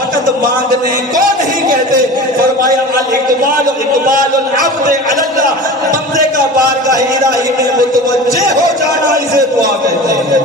فقط مانگنے کو نہیں کہتے، فرمایا الاقبال اقبال العبد علی اللہ، بندے کا بارگاہ الہی میں متوجہ ہو جانا، اسے دعا کہتے ہیں۔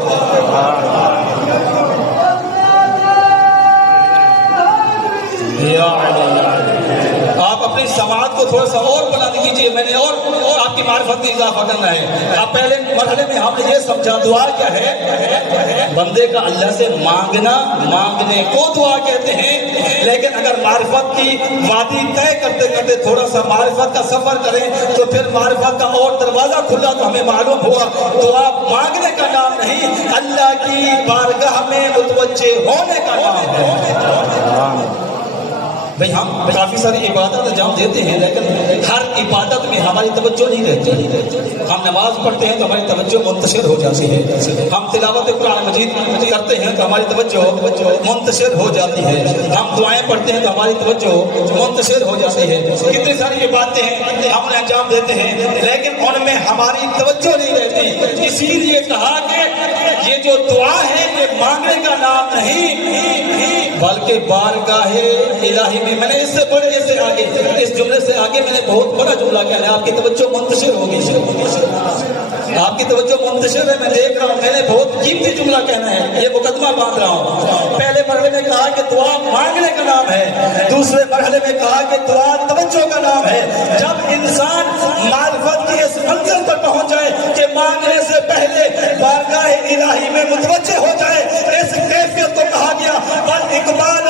آپ اپنی سماعت کو تھوڑا سا اور بلند کیجیے، میں نے اور آپ کی معرفت میں اضافہ کرنا ہے۔ اب پہلے مرحلے میں ہم نے یہ سمجھا دعا کیا ہے، بندے کا اللہ سے مانگنا، مانگنے کو دعا کہتے ہیں۔ لیکن اگر معرفت کی وادی طے کرتے کرتے تھوڑا سا معرفت کا سفر کریں تو پھر معرفت کا اور دروازہ کھلا تو ہمیں معلوم ہوا دعا مانگنے کا نام نہیں، اللہ کی بارگاہ میں متوجہ ہونے کا نام ہے۔ بھئی ہم کافی ساری عبادت انجام دیتے ہیں، لیکن ہر عبادت میں ہماری توجہ نہیں رہتی۔ ہم نماز پڑھتے ہیں تو ہماری توجہ منتشر ہو جاتی ہے، ہم تلاوت قرآن مجید کرتے ہیں تو ہماری توجہ منتشر ہو جاتی ہے، ہم دعائیں پڑھتے ہیں تو ہماری توجہ منتشر ہو جاتی ہے۔ کتنی ساری عبادتیں ہیں ہم انجام دیتے ہیں لیکن ان میں ہماری توجہ نہیں رہتی۔ اسی لیے کہا کہ یہ جو دعا ہے یہ مانگنے کا نام نہیں بلکہ بارگاہ الہی میں۔ میں نے اس سے بڑے سے آگے، اس جملے سے آگے میں نے بہت بڑا جملہ کہا ہے، آپ کی توجہ منتشر ہوگی، آپ کی توجہ منتشر ہے، میں دیکھ رہا ہوں، میں نے بہت قیمتی جملہ کہنا ہے، یہ مقدمہ باندھ رہا ہوں۔ پہلے مرحلے میں کہا کہ دعا مانگنے کا نام ہے، دوسرے مرحلے میں کہا کہ دعا توجہ کا نام ہے۔ جب انسان معرفت کی اس منزل پر پہنچ جائے کہ مانگنے سے پہلے بارگاہ الہی میں متوجہ ہو جائے، اس کیفیت کو کہا گیا بل اقبال